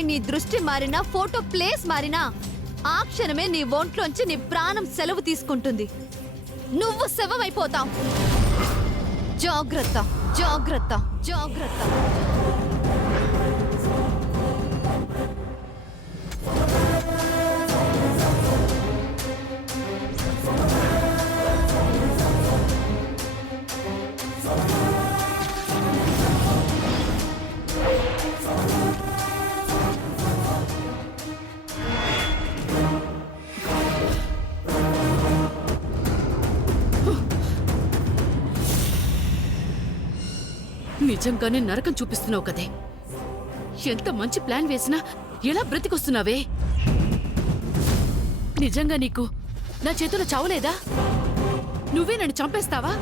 నాపై నీ దృష్టి మారినా, ఫోటో ప్లేస్ మారినా ఆ క్షణమే నీ ఒంట్లోంచి నీ ప్రాణం సెలవు తీసుకుంటుంది. నువ్వు శవమైపోతావు. జాగ్రత్త, జాగ్రత్త, జాగ్రత్త. నిజంగానే నరకం చూపిస్తున్నావు కదే. ఎంత మంచి ప్లాన్ వేసినా ఎలా బ్రతికొస్తున్నావే? నిజంగా నీకు నా చేతిలో చావలేదా? నువ్వే నన్ను చంపేస్తావా?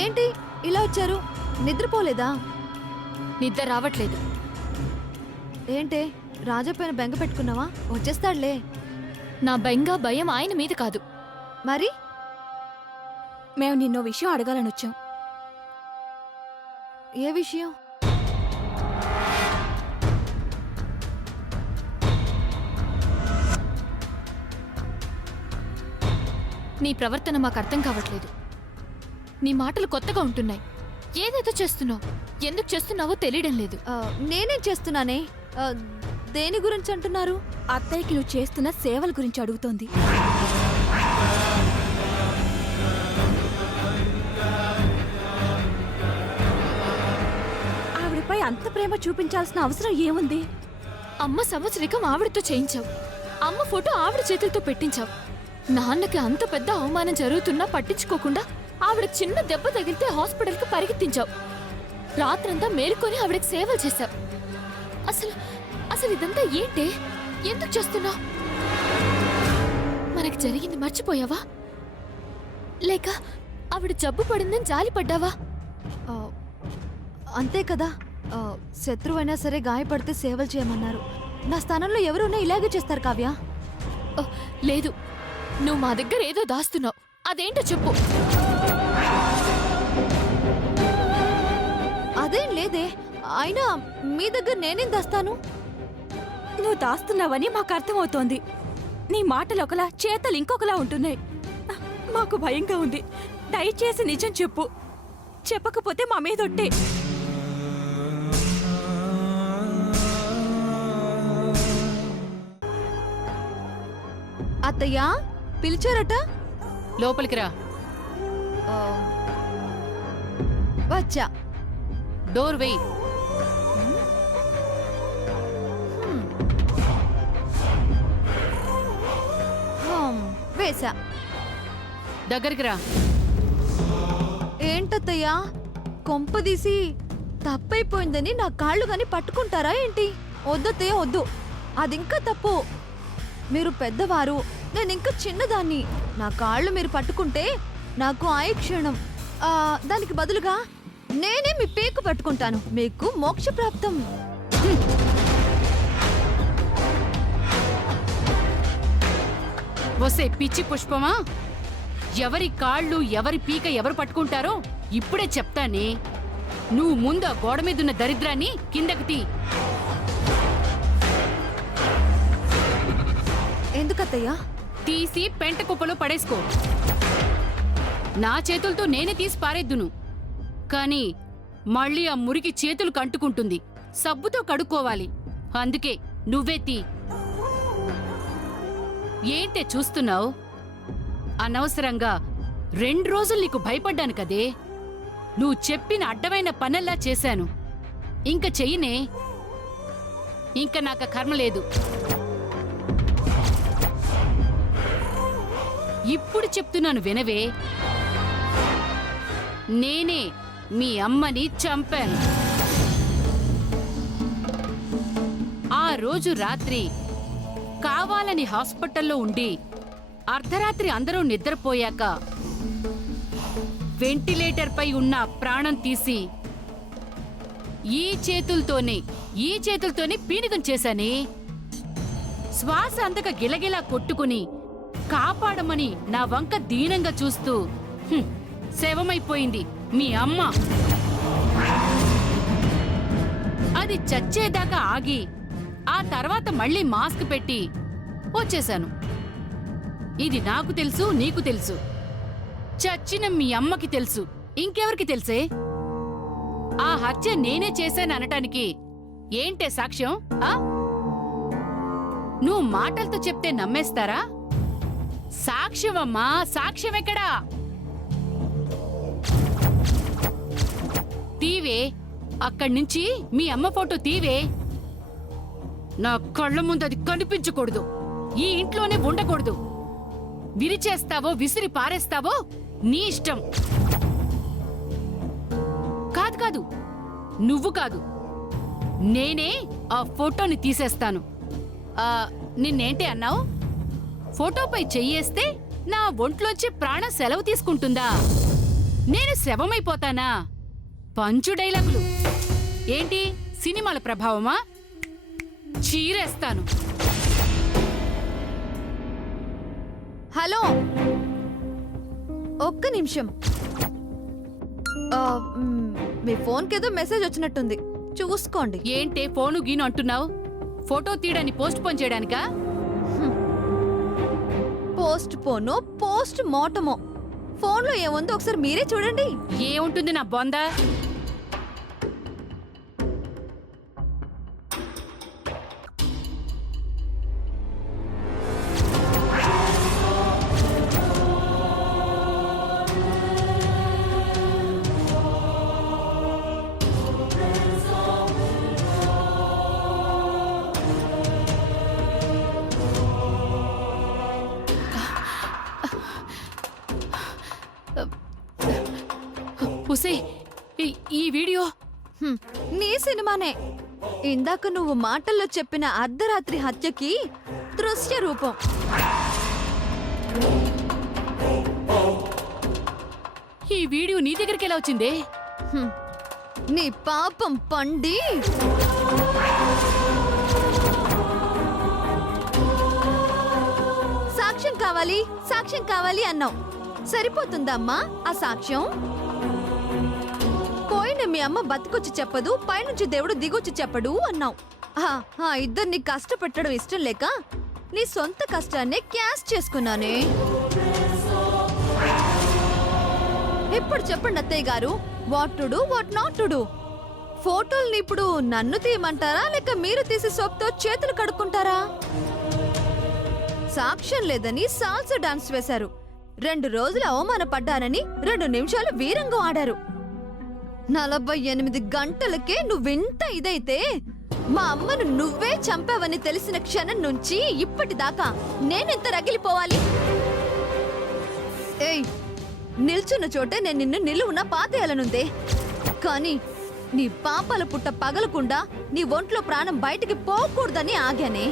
ఏంటి ఇలా వచ్చారు? నిద్రపోలేదా? నిద్ర రావట్లేదు. ఏంటే రాజా పైన బెంగ పెట్టుకున్నావా? వచ్చేస్తాడులే. నా బెంగ భయం ఆయన మీద కాదు. మరి మేము నిన్నో విషయం అడగాలని వచ్చాం. ఏ విషయం? నీ ప్రవర్తన మాకు అర్థం కావట్లేదు. నీ మాటలు కొత్తగా ఉంటున్నాయి. ఏదేదో చేస్తున్నావు. ఎందుకు చేస్తున్నావో తెలియడం లేదు. నేనేం చేస్తున్నానే? దేని గురించి అంటున్నారు? అత్తయ్యకి నువ్వు చేస్తున్న సేవల గురించి అడుగుతోంది. ఆవిడపై అంత ప్రేమ చూపించాల్సిన అవసరం ఏముంది? అమ్మ సంవత్సరికం ఆవిడతో చేయించావు. అమ్మ ఫోటో ఆవిడ చేతులతో పెట్టించావు. నాన్నకి అంత పెద్ద అవమానం జరుగుతున్నా పట్టించుకోకుండా ఆవిడ చిన్న దెబ్బ తగిలితే హాస్పిటల్కి పరిగెత్తించావు. రాత్రంతా మేలుకొని ఆవిడకి సేవలు చేశావు. అసలు అసలు ఇదంతా ఏంటే? ఎందుకు చేస్తున్నావు? మనకి జరిగింది మర్చిపోయావా? లేక ఆవిడ జబ్బు పడిందని జాలిపడ్డావా? అంతే కదా. శత్రువైనా సరే గాయపడితే సేవలు చేయమన్నారు. నా స్థానంలో ఎవరున్నా ఇలాగే చేస్తారు కావ్య. లేదు, నువ్వు మా దగ్గర ఏదో దాస్తున్నావు. అదేంటో చెప్పు. అదేం లేదే. అయినా మీ దగ్గర నేనేం దాస్తాను? నువ్వు దాస్తున్నావని మాకు అర్థమవుతోంది. నీ మాటలు ఒకలా, చేతలు ఇంకొకలా ఉంటున్నాయి. మాకు భయంగా ఉంది. దయచేసి నిజం చెప్పు. చెప్పకపోతే మా మీదొట్టే. అత్తయ్య పిలిచారట. లోపలికి రా. వచ్చా. డోర్ వేయి. వేసా. దగ్గరికి రా. ఏంటత్తయ్యా, కొంపదీసి తప్పైపోయిందని నా కాళ్ళు గాని పట్టుకుంటారా ఏంటి? వద్దత్తయ్య వద్దు. అదింకా తప్పు. మీరు పెద్దవారు, నేనింకా చిన్నదాన్ని. నా కాళ్ళు మీరు పట్టుకుంటే నాకు ఆయుక్షణం. దానికి బదులుగా నేనే మీ పేకు పట్టుకుంటాను. మీకు మోక్షప్రాప్తం. వస్తే పిచ్చి పుష్పమా? ఎవరి కాళ్ళు ఎవరి పీక ఎవరు పట్టుకుంటారో ఇప్పుడే చెప్తానే. నువ్వు ముందు ఆ గోడ మీదున్న దరిద్రాన్ని కిందకి తీ. ఎందుకత్తయ్యా? తీసి పెంట కుప్పలో పడేసుకో. నా చేతులతో నేనే తీసి పారేద్దును, కానీ మళ్ళీ ఆ మురికి చేతులు కంటుకుంటుంది. సబ్బుతో కడుక్కోవాలి. అందుకే నువ్వే తీ. ఏంటే చూస్తున్నావు? అనవసరంగా 2 రోజులు నీకు భయపడ్డాను కదే. నువ్వు చెప్పిన అడ్డమైన పనల్లా చేశాను. ఇంక చెయ్యనే. ఇంక నాకు కర్మ లేదు. ఇప్పుడు చెప్తున్నాను వినవే. నేనే మీ అమ్మని చంపాను. ఆ రోజు రాత్రి కావాలని హాస్పిటల్లో ఉండి అర్ధరాత్రి అందరూ నిద్రపోయాక వెంటిలేటర్ పై ఉన్న ప్రాణం తీసి ఈ చేతులతోనే పీనుగం చేశానే. శ్వాస అంతక గిలగిలా కొట్టుకుని కాపాడమని నా వంక దీనంగా చూస్తూ శవమైపోయింది మీ అమ్మ. అది చచ్చేదాకా ఆగి ఆ తర్వాత మళ్ళీ మాస్క్ పెట్టి వచ్చేశాను. ఇది నాకు తెలుసు, నీకు తెలుసు, చచ్చిన మీ అమ్మకి తెలుసు, ఇంకెవరికి తెలుసే? ఆ హత్య నేనే చేశాను అనటానికి ఏంటే సాక్ష్యం? నువ్వు మాటలతో చెప్తే నమ్మేస్తారా? సాక్ష్యమమ్మా, సాక్ష్యం ఎక్కడా? తీవే, అక్కడి నుంచి మీ అమ్మ ఫోటో తీవే. నా కళ్ళ ముందు అది కనిపించకూడదు, ఈ ఇంట్లోనే ఉండకూడదు. విరిచేస్తావో విసిరి పారేస్తావో నీ ఇష్టం. కాదు, నువ్వు కాదు, నేనే ఆ ఫోటోని తీసేస్తాను. నిన్నేంటి అన్నావు? ఫోటోపై చెయ్యేస్తే నా ఒంట్లోంచి ప్రాణం సెలవు తీసుకుంటుందా? నేను శవమైపోతానా? పంచు డైలాగులు ఏంటి? సినిమాల ప్రభావమా? చీరేస్తాను. హలో, ఒక్క నిమిషం. మీ ఫోన్కేదో మెసేజ్ వచ్చినట్టుంది, చూసుకోండి. ఏంటే ఫోను గీను అంటున్నావు? ఫోటో తీయడాన్ని పోస్ట్ పోన్ చేయడానికా? పోస్ట్ పోనో పోస్ట్ మోటమో ఫోన్లో ఏముందో ఒకసారి మీరే చూడండి. ఏముంటుంది నా బొంద? ఉసే, ఈ వీడియో నీ సినిమానే. ఇందాక నువ్వు మాటల్లో చెప్పిన అర్ధరాత్రి హత్యకి దృశ్య రూపం. ఈ వీడియో నీ దగ్గరికి ఎలా వచ్చిందే? నీ పాపం పండి సాక్ష్యం కావాలి అన్నావు. సరిపోతుందమ్మా ఆ సాక్ష్యం? పోయిన మీ అమ్మ బతుకొచ్చి చెప్పదు, పైనుంచి దేవుడు దిగొచ్చి చెప్పడు అన్నావు. ఆ ఇద్దరిని కష్టపెట్టడం ఇష్టం లేక నీ సొంత కష్టాన్నే క్యాష్ చేసుకున్నానే. ఇప్పుడు చెప్పండి అత్తయ్య గారు, what to do, what not to do? ఫోటోల్ని ఇప్పుడు నన్ను తీయమంటారా, లేక మీరు తీసి సోప్తో చేతులు కడుక్కుంటారా? సాక్ష్యం లేదని సాల్సా డాన్స్ వేశారు, 2 రోజులు అవమానపడ్డానని 2 నిమిషాలు వీరంగం ఆడారు. 48 గంటలకే నువ్వింత ఇదైతే మా అమ్మను నువ్వే చంపావని తెలిసిన క్షణం నుంచి ఇప్పటిదాకా నేనెంత రగిలిపోవాలి? ఏయ్, నిల్చున్న చోటే నేను నిన్ను నిలువున పాతేయాలనుందే. కానీ నీ పాపాల పుట్ట పగలకుండా నీ ఒంట్లో ప్రాణం బయటికి పోకూడదని ఆగానే.